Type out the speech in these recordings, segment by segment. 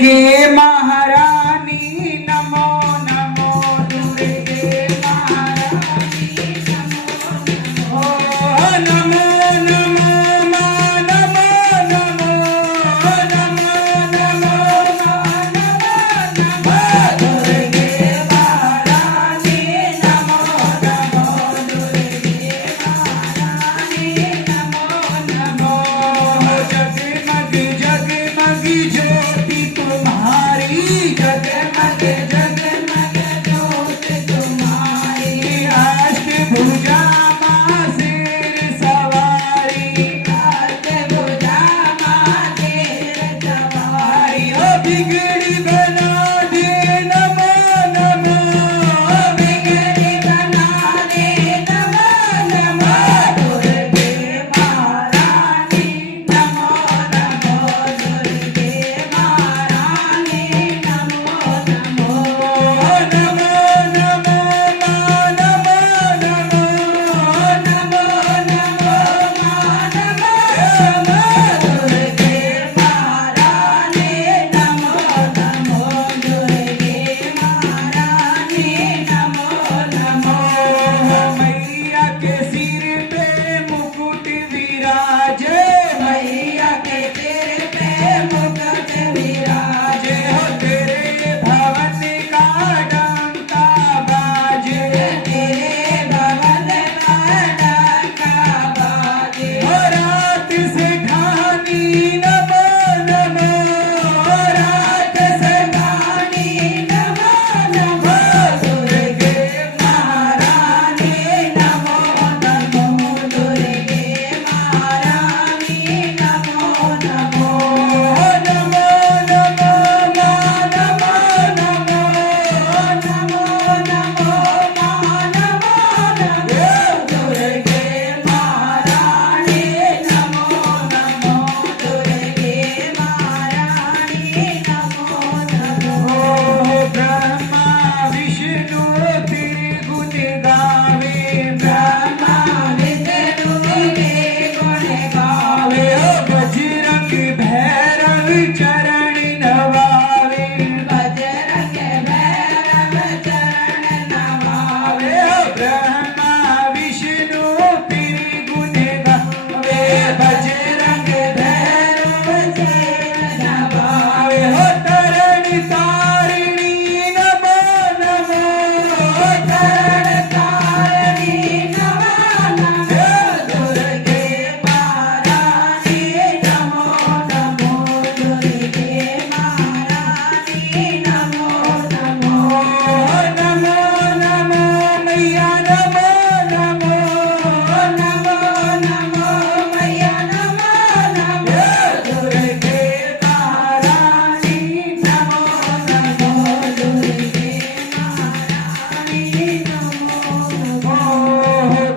दुर्गे महारानी नमो नमो दुर्गे महारानी नमो नमो नमो नमो नमो नमो नमो नमो दुर्गे महारानी नमो नमो दुर्गे महारानी नमो नमो जगमग जगमग ज्योति तुम्हारी जगमग जगमग ज्योति तुम्हारी अष्टभुजा मां शेर सवारी अष्टभुजा मां शेर सवारी ओ बिगड़ी बना दे नमो नमो बिगड़ी बना दे नमो नमो दुर्गे महारानी नमो नमो दुर्गे महारानी नमो नमो नमो नमो नमो नमो नमो नमो नमो दुर्गे महारानी नमो नमो दुर्गे महारानी नमो नमो मैया के सिर पे मुकुट विराजे मैया के सिर पे मुकुट विराजे हो तेरे भवन का डंका बाजे तेरे भवन का डंका बाजे हो रात से ठानी नमो नमो रात से ठानी नमो नमो दुर्गे महारानी नमो नमो दुर्गे महारानी नमो नमो नमो नमो नमो नमो नमो नमो नमो दुर्गे महारानी नमो नमो दुर्गे महारानी नमो नमो ब्रह्मा विष्णु तेरे गुण गावे ब्रह्मा विष्णु तेरे गुण गावे ओ बजरंग भैरव चरण नवावे बजरंग भैरव चरण नवावे ओ ब्रह्मा विष्णु तेरे गुण गावे बजरंग भैरव चरण नवावे हो तरण तारिणी नमो नमो तरण तारिणी नमो नमो दुर्गे महारानी नमो नमो दुर्गे महारानी नमो नमो नमो नमो मैया नमो नमो नमो नमो मैया नमो नमो दुर्गे महारानी नमो नमो दुर्गे महारानी नमो नमो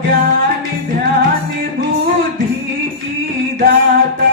ज्ञान ध्यान बुद्धि की दाता